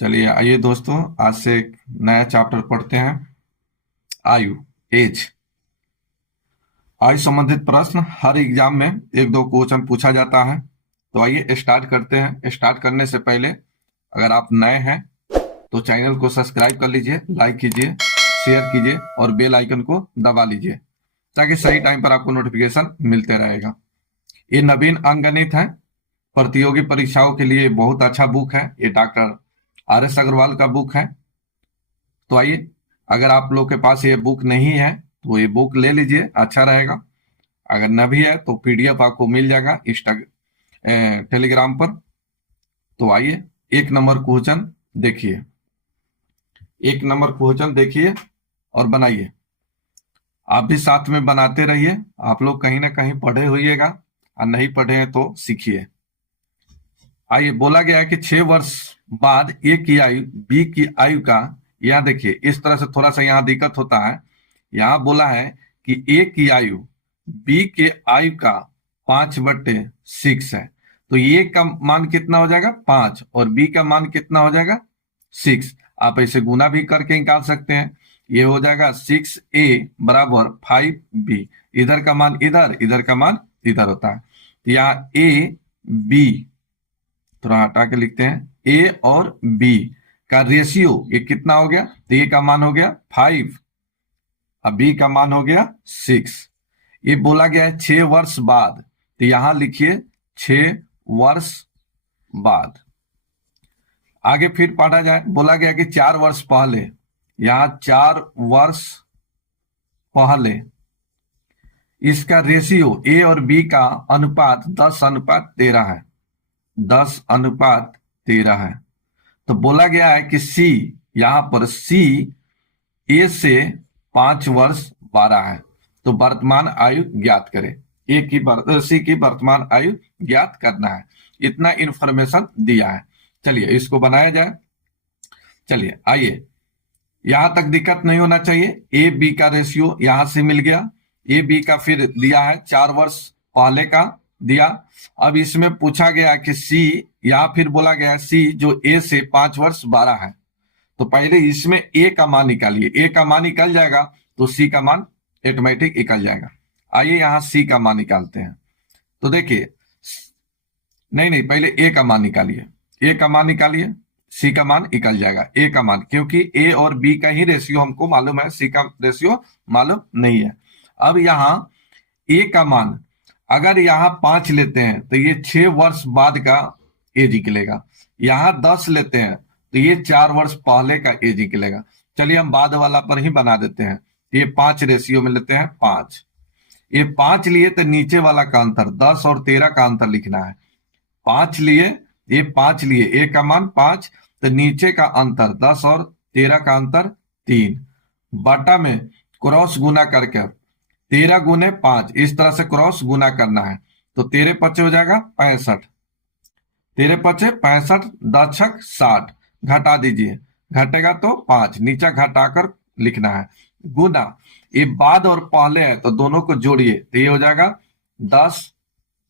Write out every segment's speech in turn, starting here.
चलिए आइए दोस्तों, आज से एक नया चैप्टर पढ़ते हैं। आयु, एज। आयु संबंधित प्रश्न हर एग्जाम में एक दो क्वेश्चन पूछा जाता है। तो आइए स्टार्ट करते हैं। स्टार्ट करने से पहले अगर आप नए हैं तो चैनल को सब्सक्राइब कर लीजिए, लाइक कीजिए, शेयर कीजिए और बेल आइकन को दबा लीजिए ताकि सही टाइम पर आपको नोटिफिकेशन मिलते रहेगा। ये नवीन अंकगणित है, प्रतियोगी परीक्षाओं के लिए बहुत अच्छा बुक है। ये डॉक्टर RS अग्रवाल का बुक है। तो आइए, अगर आप लोग के पास ये बुक नहीं है तो ये बुक ले लीजिए, अच्छा रहेगा। अगर न भी है तो PDF आपको मिल जाएगा टेलीग्राम पर। तो आइए, एक नंबर क्वेश्चन देखिए, एक नंबर क्वेश्चन देखिए और बनाइए। आप भी साथ में बनाते रहिए। आप लोग कहीं ना कहीं पढ़े होइएगा और नहीं पढ़े हैं तो सीखिए। आइए, बोला गया है कि 6 वर्ष बाद ए की आयु बी की आयु का, यहां देखिए इस तरह से थोड़ा सा यहाँ दिक्कत होता है। यहां बोला है कि ए की आयु बी के आयु का 5/6 है। तो ए का मान कितना हो जाएगा 5 और बी का मान कितना हो जाएगा 6। आप ऐसे गुना भी करके निकाल सकते हैं। ये हो जाएगा 6A बराबर 5B। इधर का मान इधर, इधर का मान इधर होता है। तो यहाँ ए बी थोड़ा हटा के लिखते हैं, ए और बी का रेशियो ये कितना हो गया। तो ए का मान हो गया 5 और बी का मान हो गया 6। ये बोला गया है 6 वर्ष बाद, तो यहां लिखिए 6 वर्ष बाद। आगे फिर पढ़ा जाए, बोला गया कि 4 वर्ष पहले, यहां 4 वर्ष पहले इसका रेशियो ए और बी का अनुपात 10:13 है। 10:13 है। तो बोला गया है कि सी, यहां पर सी ए से 5 वर्ष 12 है। तो वर्तमान आयु ज्ञात करें। सी की वर्तमान आयु ज्ञात करना है। इतना इंफॉर्मेशन दिया है। चलिए इसको बनाया जाए। चलिए आइए, यहां तक दिक्कत नहीं होना चाहिए। ए बी का रेशियो यहां से मिल गया। ए बी का फिर दिया है 4 वर्ष पहले का दिया। अब इसमें पूछा गया कि सी, यहां फिर बोला गया सी जो ए से 5 वर्ष 12 है। तो पहले इसमें ए का मान निकालिए। ए का मान निकल जाएगा तो सी का मान ऑटोमेटिक निकल जाएगा। आइए यहां सी का मान निकालते हैं। तो देखिए, नहीं पहले ए का मान निकालिए। ए का मान निकालिए, सी का मान निकल जाएगा। ए का मान, क्योंकि ए और बी का ही रेशियो हमको मालूम है, सी का रेशियो मालूम नहीं है। अब यहां ए का मान अगर यहां 5 लेते हैं तो ये 6 वर्ष बाद का एज निकलेगा। यहां 10 लेते हैं तो ये 4 वर्ष पहले का एज निकलेगा। चलिए हम बाद वाला पर ही बना देते हैं। ये 5 रेशियो में लेते हैं 5। ये 5 लिए तो नीचे वाला का अंतर 10 और 13 का अंतर लिखना है। 5 लिए, ये 5 लिए, ए का मान 5, तो नीचे का अंतर 10 और 13 का अंतर 3 बटा में क्रॉस गुना करके 13 गुने 5 इस तरह से क्रॉस गुना करना है। तो 13 पचे हो जाएगा 65, 13 पचे 65, 10 छक 60, घटा दीजिए, घटेगा तो 5, नीचे घटाकर लिखना है गुना। ये बाद और पहले है तो दोनों को जोड़िए, तो ये हो जाएगा 10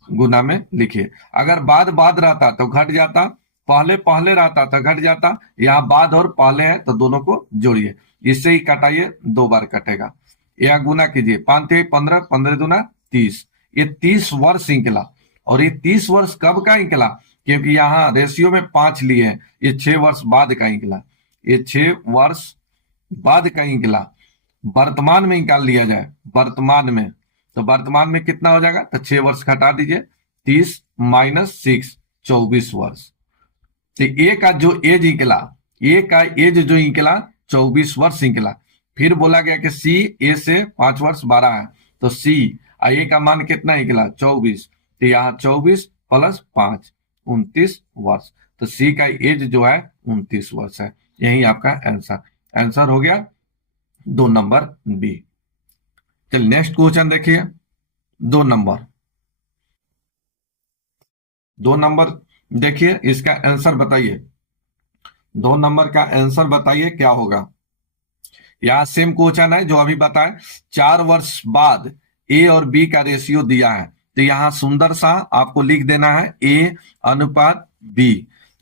गुना में लिखिए। अगर बाद बाद रहता तो घट जाता, पहले पहले रहता तो घट जाता। यहाँ बाद और पहले है तो दोनों को जोड़िए, इससे ही कटाइए, 2 बार कटेगा। यह गुना कीजिए, 5 × 15, 15 दूना 30। ये 30 वर्ष निकला। और ये 30 वर्ष कब का निकला, क्योंकि यहाँ रेशियो में 5 लिए हैं। ये 6 वर्ष बाद का निकला। ये 6 वर्ष बाद का निकला। वर्तमान में निकाल लिया जाए, वर्तमान में, तो वर्तमान में कितना हो जाएगा, तो 6 वर्ष घटा दीजिए, 30 - 6 24 वर्ष। तो ए का जो एज निकला, ए का एज जो निकला 24 वर्ष निकला। फिर बोला गया कि सी ए से 5 वर्ष 12 है। तो सी ए का मान कितना निकला 24। तो यहाँ 24 + 5 29 वर्ष। तो सी का एज जो है 29 वर्ष है। यही आपका आंसर। आंसर हो गया 2 नंबर बी। चलिए नेक्स्ट क्वेश्चन देखिए। 2 नंबर, 2 नंबर देखिए, इसका आंसर बताइए। 2 नंबर का आंसर बताइए क्या होगा। यहां सेम क्वेश्चन है जो अभी बताए। 4 वर्ष बाद ए और बी का रेशियो दिया है। तो यहां सुंदर सा आपको लिख देना है A अनुपात B।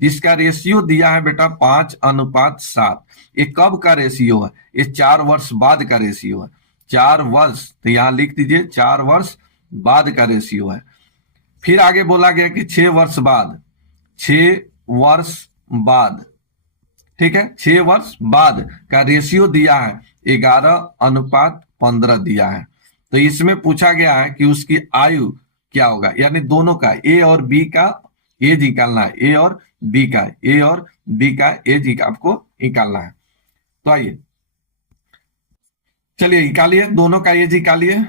इसका रेशियो दिया है बेटा 5:7। ये कब का रेशियो है? ये 4 वर्ष बाद का रेशियो है। 4 वर्ष, तो यहां लिख दीजिए 4 वर्ष बाद का रेशियो है। फिर आगे बोला गया कि 6 वर्ष बाद, 6 वर्ष बाद, ठीक है, 6 वर्ष बाद का रेशियो दिया है 11:15 दिया है। तो इसमें पूछा गया है कि उसकी आयु क्या होगा, यानी दोनों का, ए और बी का एज निकालना है, ए और बी का एज आपको निकालना है। तो आइए चलिए निकालिए, दोनों का एज निकालिए।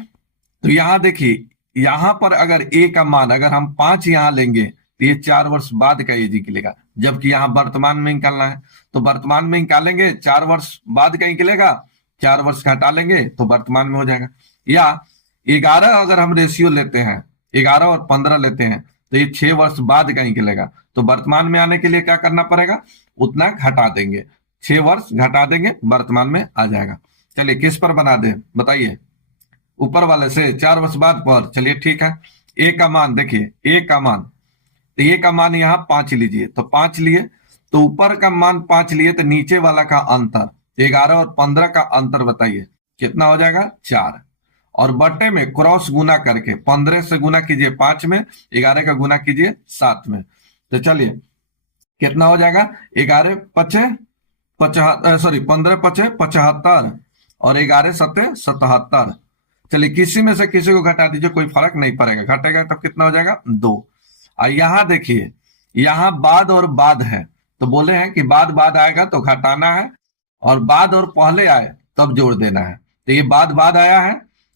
तो यहां देखिए, यहां पर अगर ए का मान अगर हम 5 यहां लेंगे तो ये 4 वर्ष बाद का एज निकलेगा, जबकि यहां वर्तमान में निकालना है। तो वर्तमान में निकालेंगे 4 वर्ष बाद का निकलेगा, 4 वर्ष घटा लेंगे तो वर्तमान में हो जाएगा। या 11 अगर हम रेशियो लेते हैं, 11 और 15 लेते हैं, तो ये 6 वर्ष बाद का निकलेगा। तो वर्तमान में आने के लिए क्या करना पड़ेगा? उतना घटा देंगे, 6 वर्ष घटा देंगे, वर्तमान में आ जाएगा। चलिए किस पर बना दें बताइए? ऊपर वाले से 4 वर्ष बाद पर। चलिए ठीक है। ए का मान देखिए, ए का मान, तो ए का मान यहाँ 5 लीजिए, तो 5 लिए, तो ऊपर का मान 5 लिए, तो नीचे वाला का अंतर 11 और 15 का अंतर बताइए कितना हो जाएगा? 4। और बटे में क्रॉस गुना करके 15 से गुना कीजिए 5 में, 11 का गुना कीजिए 7 में। तो चलिए कितना हो जाएगा? 11 पचे 15 पचे 75 और 11 सत्ते 77। चलिए किसी में से किसी को घटा दीजिए, कोई फर्क नहीं पड़ेगा, घटेगा तब कितना हो जाएगा? 2। और यहां देखिए, यहां बाद और बाद है, तो बोले हैं कि बाद बाद आएगा तो घटाना है, और बाद और पहले आए तब जोड़ देना है। तो ये बाद आया है,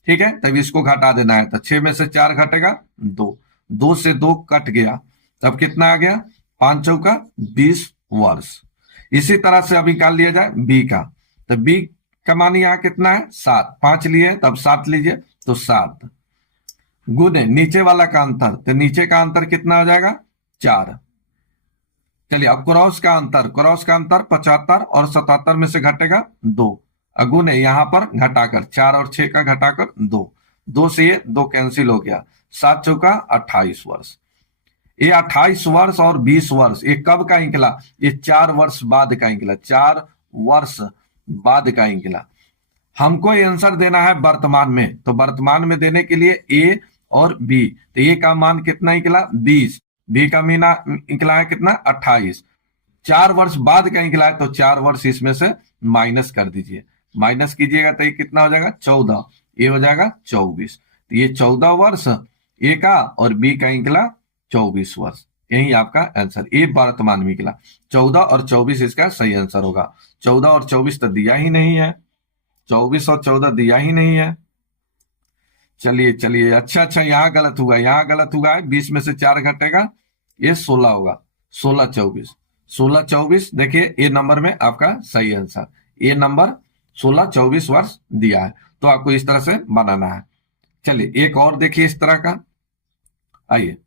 ठीक है, तब इसको घटा देना है। तो 6 में से 4 घटेगा 2, 2 से 2 कट गया, तब कितना आ गया? 5 चौका 20 वर्ष। इसी तरह से अब निकाल लिया जाए बी का। तो बी का मान यहाँ कितना है? 7। 5 लिए तब 7 लीजिए, तो 7 गुने नीचे वाला का अंतर, तो नीचे का अंतर कितना हो जाएगा? 4। चलिए अब क्रॉस का अंतर 75 और 77 में से घटेगा 2, अगुने यहां पर घटाकर 4 और 6 का घटाकर 2, 2 से ये 2 कैंसिल हो गया, 7 चौका 28 वर्ष। ये 28 वर्ष और 20 वर्ष ये कब का निकला? ये 4 वर्ष बाद का निकला, 4 वर्ष बाद का निकला। हमको ये आंसर देना है वर्तमान में, तो वर्तमान में देने के लिए ए और बी, तो ए का मान कितना निकला? 20, बी का मीना निकला है कितना? 28। 4 वर्ष बाद का निकला है, तो 4 वर्ष इसमें से माइनस कर दीजिए, माइनस कीजिएगा तो ये कितना हो जाएगा? 14, ये हो जाएगा 24। तो ये 14 वर्ष ए का और बी का निकला 24 वर्ष। यही आपका आंसर, ए वर्तमान में निकला। 14 और 24 इसका सही आंसर होगा। 14 और 24 तो दिया ही नहीं है, 24 और 14 दिया ही नहीं है। चलिए चलिए, अच्छा यहाँ गलत हुआ, यहाँ गलत हुआ है, 20 में से 4 घटेगा, ये 16 होगा, 16 24, 16 24। देखिए ए नंबर में आपका सही आंसर, ए नंबर 16 24 वर्ष दिया है। तो आपको इस तरह से बनाना है। चलिए एक और देखिए इस तरह का, आइए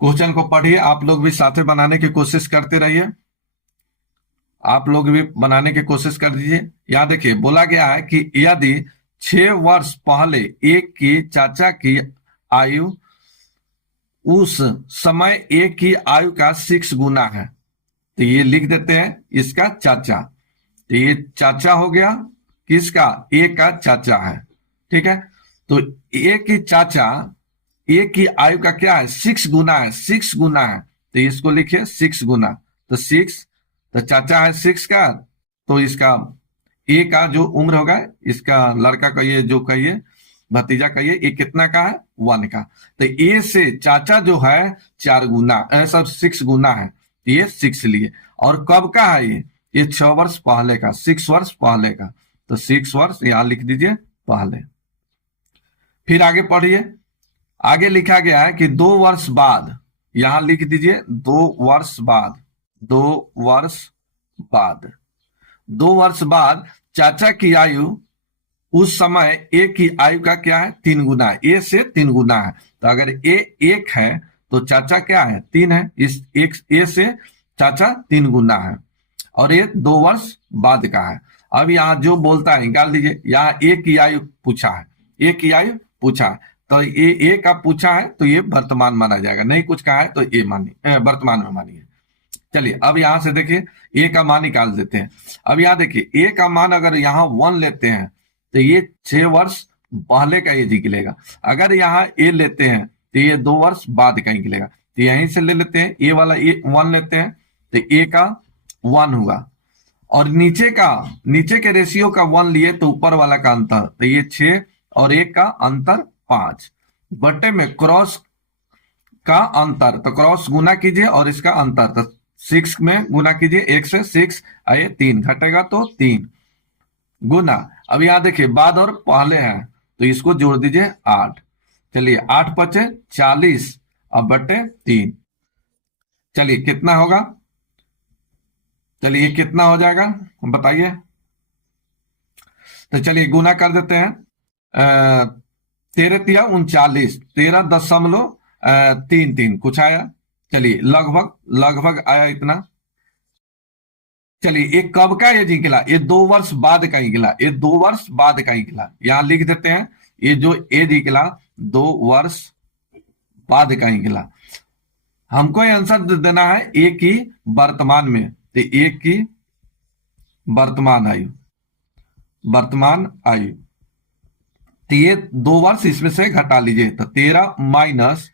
क्वेश्चन को पढ़िए, आप लोग भी साथे बनाने की कोशिश करते रहिए, आप लोग भी बनाने की कोशिश कर दीजिए। यहां देखिए बोला गया है कि यदि 6 वर्ष पहले एक की चाचा की आयु उस समय एक की आयु का 6 गुना है, तो ये लिख देते हैं इसका चाचा। तो ये चाचा हो गया, किसका? एक का चाचा है, ठीक है। तो एक की चाचा एक की आयु का क्या है? 6 गुना है, 6 गुना है, तो इसको लिखिए 6 गुना। तो 6, तो चाचा है 6 का, तो इसका ए का जो उम्र होगा, इसका लड़का का ये जो कहिए भतीजा कहिए, ये कितना का है? 1 का। तो ए से चाचा जो है 4 गुना, सब 6 गुना है, ये 6 लिए। और कब का है ये 6 वर्ष पहले का, 6 वर्ष पहले का। तो 6 वर्ष यहां लिख दीजिए पहले। फिर आगे पढ़िए, आगे लिखा गया है कि 2 वर्ष बाद, यहां लिख दीजिए 2 वर्ष बाद, 2 वर्ष बाद, 2 वर्ष बाद चाचा की आयु उस समय ए की आयु का क्या है? 3 गुना है, ए से 3 गुना है। तो अगर ए 1 है तो चाचा क्या है? 3 है, इस एक ए से चाचा 3 गुना है, और ये 2 वर्ष बाद का है। अब यहां जो बोलता है निकाल दीजिए, यहाँ ए की आयु पूछा है, ए की आयु पूछा है, तो ये ए का पूछा है तो ये वर्तमान माना जाएगा, नहीं कुछ कहा है तो ये मानिए वर्तमान में मानिए। चलिए अब यहां से देखिए ए का मान निकाल देते हैं। अब यहाँ देखिए ए का मान अगर यहाँ 1 लेते हैं तो ये 6 वर्ष पहले का एज निकलेगा। अगर यहाँ ए लेते हैं तो ये 2 वर्ष बाद का निकलेगा। तो यहीं से ले लेते हैं, ए वाला ए 1 लेते हैं तो ए का 1 हुआ, और नीचे के रेशियो का 1 लिए तो ऊपर वाला का अंतर, तो ये 6 और 1 का अंतर 5 बटे में क्रॉस का अंतर, तो क्रॉस गुना कीजिए और इसका अंतर, तो 6 में गुना कीजिए, 1 से 6 आए 3 घटेगा तो 3 गुना। अब यहां देखिए बाद और पहले है तो इसको जोड़ दीजिए 8। चलिए 8 पचे 40 अब बटे 3। चलिए कितना होगा, चलिए कितना हो जाएगा बताइए। तो चलिए गुना कर देते हैं, 13 तिया 39, 13.33 कुछ आया। चलिए लगभग आया इतना। चलिए ये कब का एज निकला, ये 2 वर्ष बाद का निकला, ये 2 वर्ष बाद का निकला। यहां लिख देते हैं ये जो एज निकला 2 वर्ष बाद का निकला। हमको ये आंसर देना है ए की वर्तमान में, तो ए की वर्तमान आयु, तो ये 2 वर्ष इसमें से घटा लीजिए, तो 13 माइनस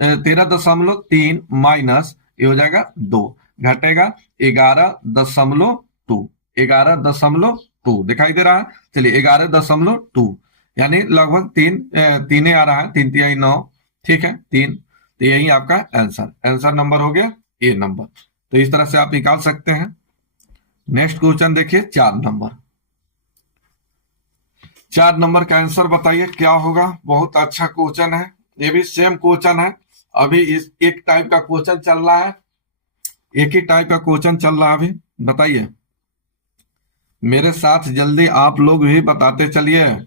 13.3 माइनस ये हो जाएगा 2 घटेगा 11.2 दिखाई दे रहा है। चलिए 11.2 यानी लगभग 3 आ रहा है, 3 तिहाई 9, ठीक है 3। तो यही आपका आंसर नंबर हो गया ए नंबर। तो इस तरह से आप निकाल सकते हैं। नेक्स्ट क्वेश्चन देखिए 4 नंबर का आंसर बताइए क्या होगा। बहुत अच्छा क्वेश्चन है, ये भी सेम क्वेश्चन है। अभी इस एक टाइप का क्वेश्चन चल रहा है, एक ही टाइप का क्वेश्चन चल रहा है अभी। बताइए मेरे साथ जल्दी आप लोग भी बताते चलिए।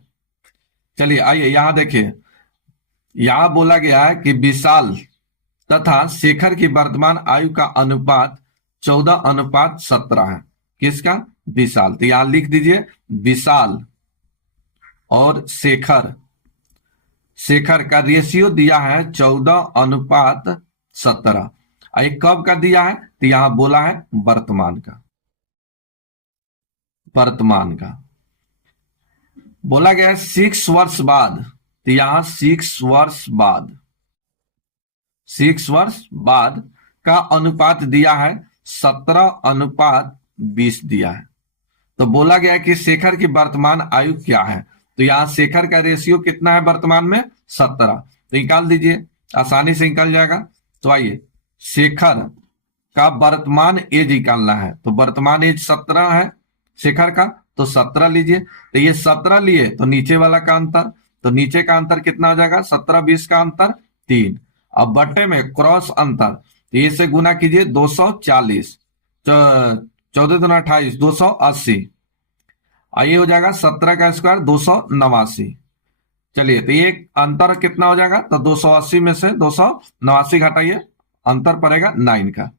चलिए आइए यहां देखिए, यहां बोला गया है कि विशाल तथा शेखर की वर्तमान आयु का अनुपात 14:17 है। किसका, विशाल। तो यहां लिख दीजिए विशाल और शेखर का रेशियो दिया है 14:17। ये कब का दिया है, तो यहां बोला है वर्तमान का बोला गया है 6 वर्ष बाद, तो यहां 6 वर्ष बाद का अनुपात दिया है 17:20 दिया है। तो बोला गया है कि शेखर की वर्तमान आयु क्या है, तो यहां शेखर का रेशियो कितना है वर्तमान में 17, तो निकाल दीजिए, आसानी से निकल जाएगा। तो आइए शेखर का वर्तमान एज निकालना है, तो वर्तमान एज 17 है शेखर का, तो 17 लीजिए। तो ये 17 लिए तो नीचे वाला का अंतर, तो नीचे का अंतर कितना हो जाएगा 17-20 का अंतर 3। अब बट्टे में क्रॉस अंतर, तो ये से गुना कीजिए 240, 14 दूना 28, 280। ये हो जाएगा 17 का स्क्वायर 289। चलिए तो ये अंतर कितना हो जाएगा, तो 280 में से 289 घटाइए, अंतर पड़ेगा 9 का,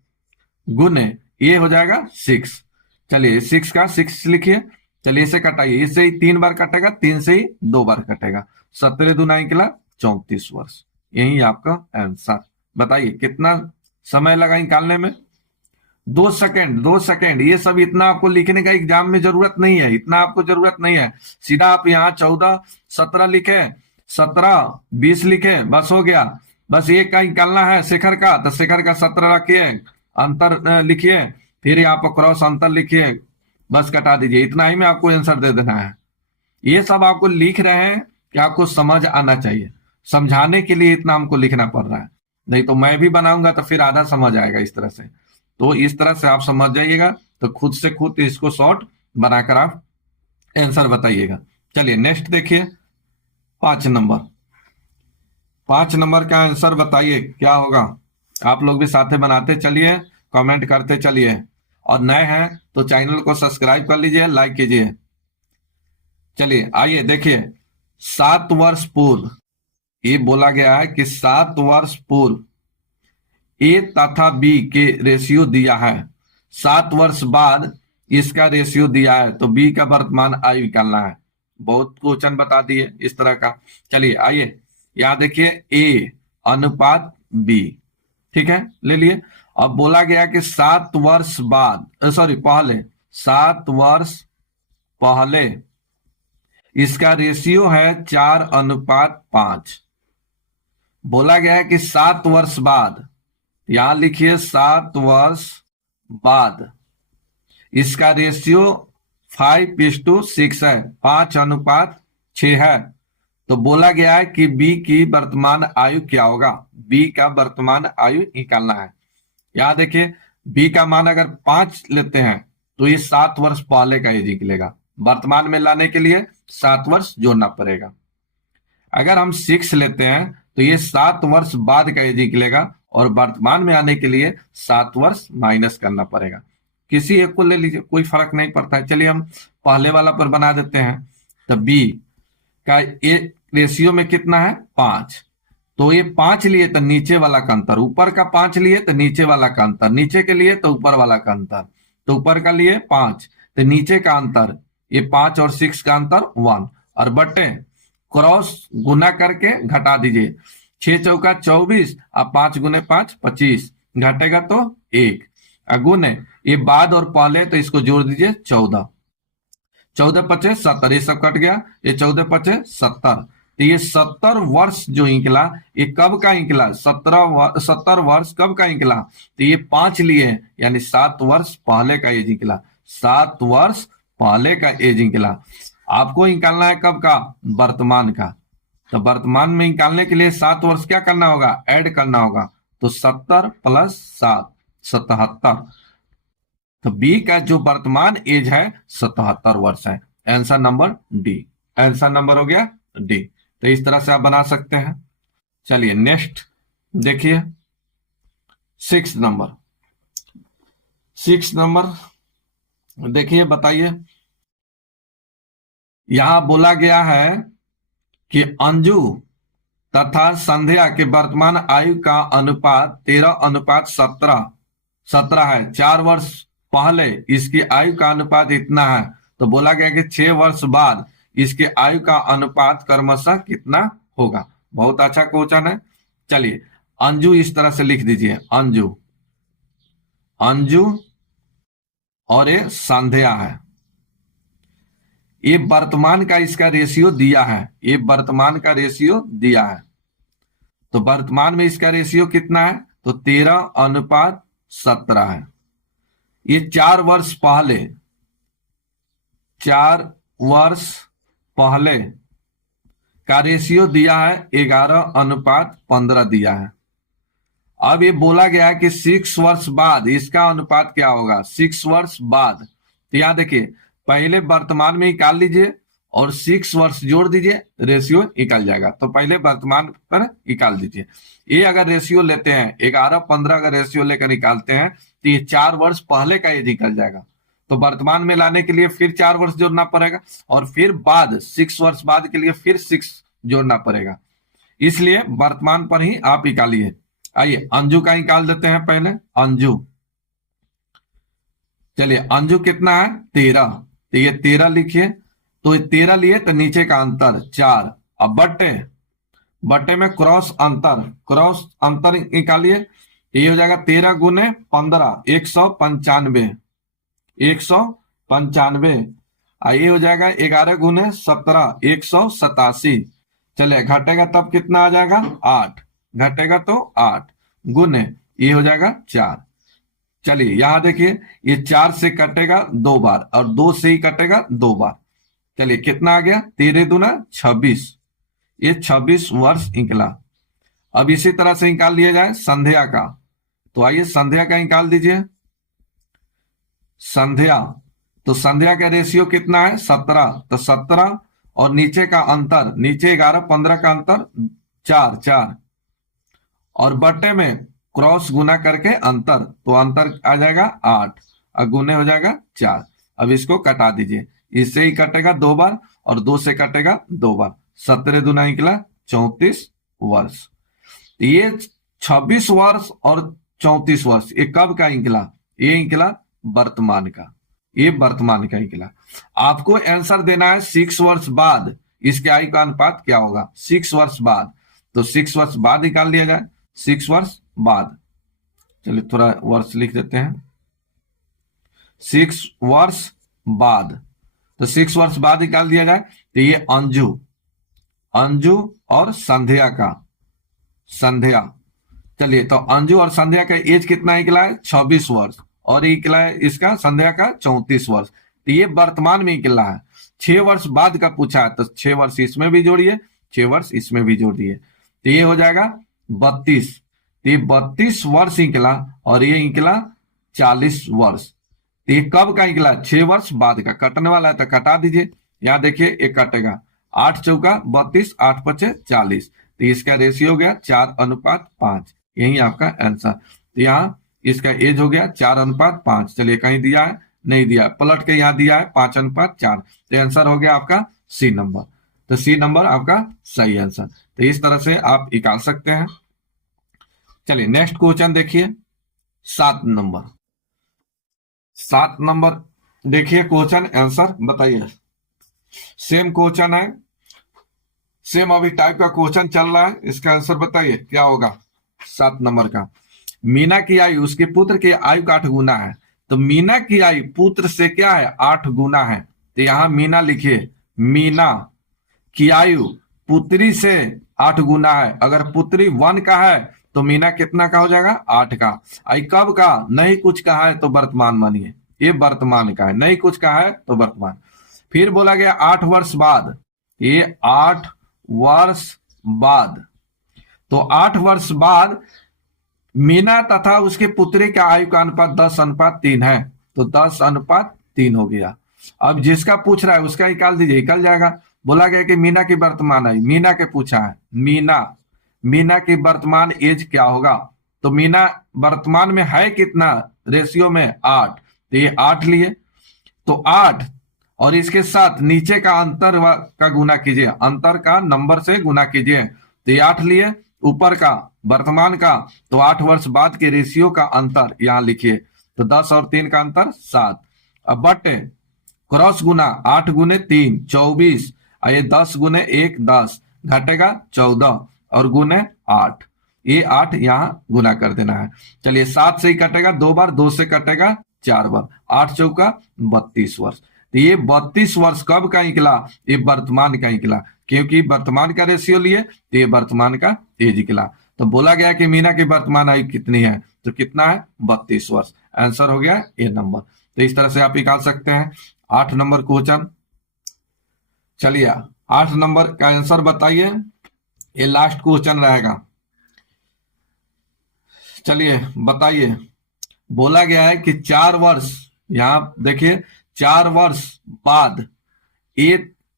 गुने ये हो जाएगा 6। चलिए 6 का 6 लिखिए। चलिए इसे कटाइए, इससे ही 3 बार कटेगा, 3 से ही 2 बार कटेगा, 17 दूना निकला 34 वर्ष। यही आपका आंसर। बताइए कितना समय लगा निकालने में, 2 सेकंड। ये सब इतना आपको लिखने का एग्जाम में जरूरत नहीं है, इतना आपको जरूरत नहीं है। सीधा आप यहाँ 14 17 लिखे, 17 20 लिखे, बस हो गया। बस एक का निकालना है शेखर का, तो शेखर का 17 रखिए, अंतर लिखिए, फिर यहाँ पर क्रॉस अंतर लिखिए, बस कटा दीजिए। इतना ही में आपको आंसर दे देना है। ये सब आपको लिख रहे हैं कि आपको समझ आना चाहिए, समझाने के लिए इतना हमको लिखना पड़ रहा है, नहीं तो मैं भी बनाऊंगा तो फिर आधा समझ आएगा इस तरह से। तो इस तरह से आप समझ जाइएगा, तो खुद से खुद इसको शॉर्ट बनाकर आप आंसर बताइएगा। चलिए नेक्स्ट देखिए 5 नंबर का आंसर बताइए क्या होगा। आप लोग भी साथे बनाते चलिए, कमेंट करते चलिए, और नए हैं तो चैनल को सब्सक्राइब कर लीजिए, लाइक कीजिए। चलिए आइए देखिए 7 वर्ष पूर्व, ये बोला गया है कि 7 वर्ष पूर्व ए तथा बी के रेशियो दिया है, 7 वर्ष बाद इसका रेशियो दिया है, तो बी का वर्तमान आयु निकालना है। बहुत क्वेश्चन बता दिए इस तरह का। चलिए आइए यहां देखिए ए अनुपात बी, ठीक है, ले लिए। अब बोला गया कि 7 वर्ष बाद, सॉरी पहले, 7 वर्ष पहले इसका रेशियो है 4:5। बोला गया है कि 7 वर्ष बाद, यहां लिखिए 7 वर्ष बाद इसका रेशियो 5:6 है, 5:6 है। तो बोला गया है कि बी की वर्तमान आयु क्या होगा, बी का वर्तमान आयु निकालना है। यहां देखिए बी का मान अगर 5 लेते हैं तो ये 7 वर्ष पहले का एज निकलेगा, वर्तमान में लाने के लिए 7 वर्ष जोड़ना पड़ेगा। अगर हम 6 लेते हैं तो ये 7 वर्ष बाद का एज निकलेगा और वर्तमान में आने के लिए 7 वर्ष माइनस करना पड़ेगा। किसी एक को ले लीजिए, कोई फर्क नहीं पड़ता है। चलिए हम पहले वाला पर बना देते हैं। तो बी का ए रेशियो में कितना है 5, तो ये 5 लिए तो नीचे वाला का अंतर, ऊपर का 5 लिए तो नीचे वाला का अंतर, नीचे के लिए तो ऊपर वाला का अंतर, तो ऊपर का लिए 5 तो नीचे का अंतर, ये 5 और 6 का अंतर 1, और बटे क्रॉस गुना करके घटा दीजिए, 6 चौका 24 और 5 गुने 5 25, घटेगा तो 1, गुने ये बाद और पहले तो इसको जोड़ दीजिए 14, 14 पचे 70, ये सब कट गया, ये 14 पचे 70, तो ये 70 वर्ष जो निकला ये कब का निकला, 70 वर्ष कब का निकला, तो ये 5 लिए यानी 7 वर्ष पहले का एज निकला, 7 वर्ष पहले का एज निकला। आपको निकालना है कब का, वर्तमान का। तो वर्तमान में निकालने के लिए 7 वर्ष क्या करना होगा, ऐड करना होगा, तो 70 + 7 77। तो बी का जो वर्तमान एज है 77 वर्ष है। Answer number D, answer number हो गया डी। तो इस तरह से आप बना सकते हैं। चलिए नेक्स्ट देखिए 6 नंबर, 6 नंबर देखिए, बताइए। यहां बोला गया है कि अंजू तथा संध्या के वर्तमान आयु का अनुपात 13:17 है। 4 वर्ष पहले इसकी आयु का अनुपात इतना है, तो बोला गया कि 6 वर्ष बाद इसके आयु का अनुपात क्रमशः कितना होगा। बहुत अच्छा क्वेश्चन है। चलिए अंजू इस तरह से लिख दीजिए, अंजू, अंजू और ये संध्या है, ये वर्तमान का इसका रेशियो दिया है, ये वर्तमान का रेशियो दिया है। तो वर्तमान में इसका रेशियो कितना है, तो 13:17 है। ये 4 वर्ष पहले, 4 वर्ष पहले का रेशियो दिया है 11:15 दिया है। अब ये बोला गया है कि 6 वर्ष बाद इसका अनुपात क्या होगा, 6 वर्ष बाद। तो यहां देखिए पहले वर्तमान में निकाल लीजिए और 6 वर्ष जोड़ दीजिए, रेशियो निकल जाएगा। तो पहले वर्तमान पर निकाल दीजिए। ये अगर रेशियो लेते हैं 11:15 अगर रेशियो लेकर निकालते हैं तो ये 4 वर्ष पहले का ये निकल जाएगा। तो वर्तमान में लाने के लिए फिर 4 वर्ष जोड़ना पड़ेगा और फिर बाद 6 वर्ष बाद के लिए फिर 6 जोड़ना पड़ेगा। इसलिए वर्तमान पर ही आप निकालिए। आइए अंजू का निकाल देते हैं पहले। अंजू, चलिए अंजू कितना है 13, तो ये 13 लिखिए। तो 13 लिए तो नीचे का अंतर 4, अब बट्टे, बट्टे में क्रॉस अंतर निकालिए। ये हो जाएगा 13 गुने 15 195, 195। ये हो जाएगा 11 गुने 17 187। चले घटेगा तब कितना आ जाएगा 8, घटेगा तो 8 गुने ये हो जाएगा 4। चलिए यहां देखिए ये 4 से कटेगा 2 बार और 2 से ही कटेगा 2 बार। चलिए कितना आ गया 13 दूना 26, ये 26 वर्ष निकला। अब इसी तरह से निकाल लिया जाए संध्या का। तो आइए संध्या का निकाल दीजिए। संध्या, तो संध्या का रेशियो कितना है 17, तो 17 और नीचे का अंतर, नीचे 11-15 का अंतर 4 और बट्टे में क्रॉस गुना करके अंतर, तो अंतर आ जाएगा 8 और गुने हो जाएगा 4। अब इसको कटा दीजिए, इससे ही कटेगा 2 बार और 2 से कटेगा 2 बार। 17 दूना निकला 34 वर्ष। ये 26 वर्ष और 34 वर्ष ये कब का निकला, ये निकला वर्तमान का, ये वर्तमान का निकला। आपको आंसर देना है 6 वर्ष बाद इसके आयु का अनुपात क्या होगा, 6 वर्ष बाद। तो 6 वर्ष बाद निकाल लिया जाए, 6 वर्ष बाद। चलिए थोड़ा वर्ष लिख देते हैं, 6 वर्ष बाद। तो 6 वर्ष बाद निकाल दिया जाए। तो ये अंजू, अंजू और संध्या का, संध्या। चलिए तो अंजू और संध्या का एज कितना निकला है, 26 वर्ष, और ये निकला है इसका संध्या का 34 वर्ष। तो ये वर्तमान में निकला है। 6 वर्ष बाद का पूछा है तो 6 वर्ष इसमें भी जोड़िए, 6 वर्ष इसमें भी जोड़ दिए, तो ये हो जाएगा 32। तो ये 32 वर्ष निकला और ये निकला 40 वर्ष। तो ये कब का निकला, 6 वर्ष बाद का। कटने वाला है तो कटा दीजिए, यहां देखिए एक कटेगा, 8 चौका 32, 8 पचे 40। तो इसका रेशियो हो गया 4:5, यही आपका आंसर। तो यहाँ इसका एज हो गया 4:5। चलिए कहीं दिया है, नहीं दिया, पलट के यहाँ दिया है 5:4। तो आंसर हो गया आपका सी नंबर। तो सी नंबर आपका सही आंसर। तो इस तरह से आप निकाल सकते हैं। चलिए नेक्स्ट क्वेश्चन देखिए, 7 नंबर। 7 नंबर देखिए क्वेश्चन, आंसर बताइए। सेम क्वेश्चन है, सेम अभी टाइप का क्वेश्चन चल रहा है, इसका आंसर बताइए क्या होगा। 7 नंबर का, मीना की आयु उसके पुत्र की आयु का 8 गुना है। तो मीना की आयु पुत्र से क्या है, 8 गुना है। तो यहां मीना लिखिए, मीना की आयु पुत्री से 8 गुना है। अगर पुत्री 1 का है तो मीना कितना का हो जाएगा, 8 का। आई कब का, नहीं कुछ कहा है तो वर्तमान मानिए, ये वर्तमान का है, नहीं कुछ कहा है तो वर्तमान। फिर बोला गया 8 वर्ष बाद, ये 8 वर्ष बाद। तो 8 वर्ष बाद मीना तथा उसके पुत्री का आयु का अनुपात 10:3 है। तो 10:3 हो गया। अब जिसका पूछ रहा है उसका निकाल दीजिए, निकल जाएगा। बोला गया कि मीना की वर्तमान आयु, मीना के पूछा है, मीना की वर्तमान एज क्या होगा। तो मीना वर्तमान में है कितना, रेशियो में 8। तो ये 8 लिए, तो 8 और इसके साथ नीचे का अंतर का गुना कीजिए, अंतर का नंबर से गुना कीजिए। तो ये 8 लिए, ऊपर का वर्तमान का, तो 8 वर्ष बाद के रेशियो का अंतर यहां लिखिए। तो 10 और 3 का अंतर 7। अब बटे क्रॉस गुना, 8 गुने 3 24, ये 10 गुने 1 10, घटेगा 14 और गुने 8, ये 8 यहां गुना कर देना है। चलिए 7 से ही कटेगा 2 बार, 2 से कटेगा 4 बार, 8 चौका 32 वर्ष। तो ये 32 वर्ष कब का निकला, ये वर्तमान का निकला, क्योंकि वर्तमान का रेशियो लिए तो ये वर्तमान का एज निकला। तो बोला गया कि मीना की वर्तमान आयु कितनी है, तो कितना है, 32 वर्ष। आंसर हो गया ए नंबर। तो इस तरह से आप निकाल सकते हैं 8 नंबर क्वेश्चन। चलिए 8 नंबर का आंसर बताइए, ये लास्ट क्वेश्चन रहेगा। चलिए बताइए, बोला गया है कि 4 वर्ष, यहां देखिए 4 वर्ष बाद ए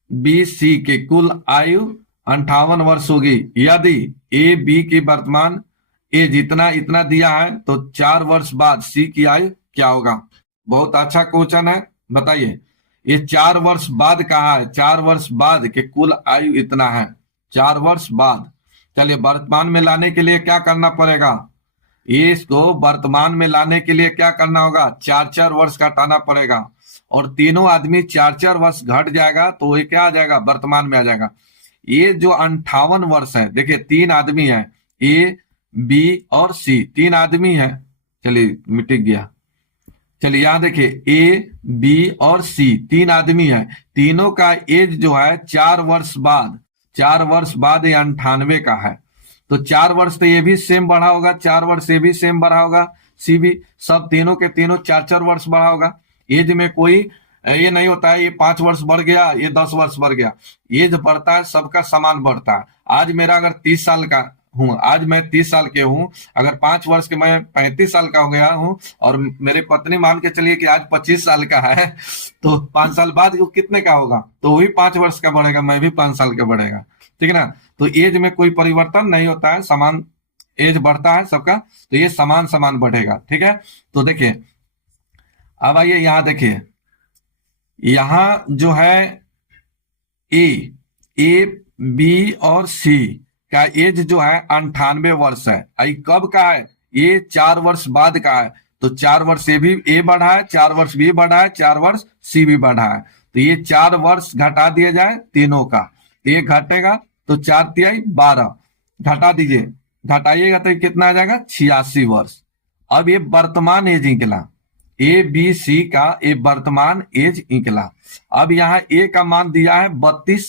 बी सी के कुल आयु 58 वर्ष होगी। यदि ए बी की वर्तमान एज इतना इतना दिया है तो 4 वर्ष बाद सी की आयु क्या होगा। बहुत अच्छा क्वेश्चन है, बताइए। ये 4 वर्ष बाद कहा है, 4 वर्ष बाद के कुल आयु इतना है, 4 वर्ष बाद। चलिए वर्तमान में लाने के लिए क्या करना पड़ेगा, इसको वर्तमान में लाने के लिए क्या करना होगा, 4-4 वर्ष घटाना पड़ेगा, और तीनों आदमी 4-4 वर्ष घट जाएगा तो ये क्या आ जाएगा, वर्तमान में आ जाएगा। ये जो 58 वर्ष है, देखिए 3 आदमी है, ए बी और सी, 3 आदमी है। चलिए मिट गया। चलिए यहां देखिए ए बी और सी 3 आदमी है, तीनों का एज जो है 4 वर्ष बाद, 4 वर्ष बाद ये 98 का है। तो 4 वर्ष तो ये भी सेम बढ़ा होगा, 4 वर्ष ये भी सेम बढ़ा होगा, सी भी, सब तीनों के तीनों 4-4 वर्ष बढ़ा होगा। एज में कोई ये नहीं होता है ये 5 वर्ष बढ़ गया, ये 10 वर्ष बढ़ गया। एज बढ़ता है, सबका समान बढ़ता है। आज मेरा अगर 30 साल का हूँ, आज मैं 30 साल के हूँ, अगर 5 वर्ष के मैं 35 साल का हो गया हूँ, और मेरी पत्नी मान के चलिए कि आज 25 साल का है, तो 5 साल बाद वो कितने का होगा, तो वही 5 वर्ष का बढ़ेगा, मैं भी 5 साल का बढ़ेगा, ठीक है ना। तो एज में कोई परिवर्तन नहीं होता है, समान एज बढ़ता है सबका, तो ये समान समान बढ़ेगा, ठीक है। तो देखिए अब आइए यहां देखिए, यहां जो है ए बी और सी का एज जो है 98 वर्ष है। आई कब का है, ये 4 वर्ष बाद का है। तो 4 वर्ष से भी ए बढ़ा है, 4 वर्ष बी बढ़ा है, 4 वर्ष सी भी बढ़ा है। तो ये 4 वर्ष घटा दिया जाए तीनों का, ये घटेगा तो 4 तिहाई 12, घटा दीजिए, घटाइएगा तो कितना आ जाएगा 86 वर्ष। अब ये वर्तमान एज निकला, ए बी सी का ये वर्तमान एज निकला। अब यहाँ ए का मान दिया है 32,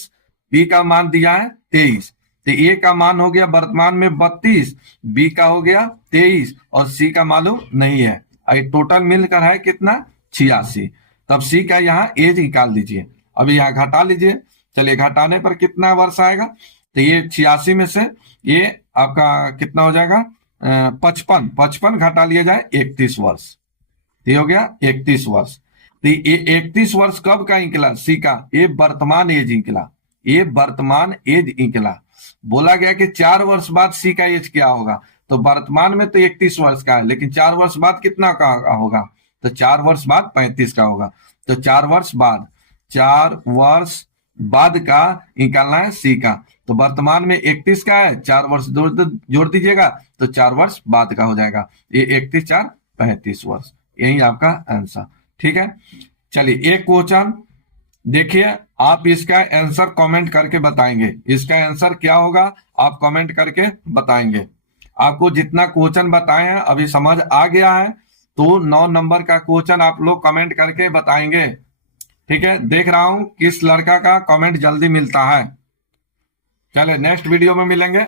बी का मान दिया है 23, तो ए का मान हो गया वर्तमान में 32, बी का हो गया 23 और सी का मालूम नहीं है। टोटल मिलकर है कितना 86। तब सी का यहाँ एज निकाल दीजिए। अब यहाँ घटा लीजिए, चलिए घटाने पर कितना वर्ष आएगा, तो ये 86 में से ये आपका कितना हो जाएगा 55, 55 घटा लिया जाए 31 वर्ष, ये हो गया 31 वर्ष। तो ये 31 वर्ष कब का निकला सी का, ये वर्तमान एज निकला, ये वर्तमान एज निकला। बोला गया कि 4 वर्ष बाद सी का एज क्या होगा, तो वर्तमान में तो 31 वर्ष का है, लेकिन 4 वर्ष बाद कितना का होगा, तो 4 वर्ष बाद 35 का होगा। तो 4 वर्ष बाद, 4 वर्ष बाद का निकालना है सी का। तो वर्तमान में 31 का है, 4 वर्ष जोड़ दीजिएगा तो 4 वर्ष बाद का हो जाएगा। ये 31 4 35 वर्ष, यही आपका आंसर। ठीक है, चलिए एक क्वेश्चन देखिए, आप इसका आंसर कमेंट करके बताएंगे। इसका आंसर क्या होगा आप कमेंट करके बताएंगे। आपको जितना क्वेश्चन बताए हैं अभी समझ आ गया है, तो 9 नंबर का क्वेश्चन आप लोग कमेंट करके बताएंगे। ठीक है, देख रहा हूं किस लड़का का कमेंट जल्दी मिलता है। चले नेक्स्ट वीडियो में मिलेंगे।